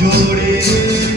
জোরে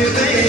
You think?